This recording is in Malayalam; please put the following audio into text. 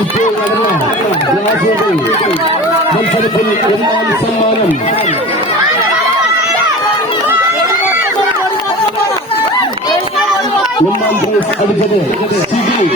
ഇപ്പോൾ നടന്ന മത്സരത്തിൽ ഒന്നാം സമ്മാനം ഒന്നാം പ്രൈസ് അടുത്തത് സിബിൽ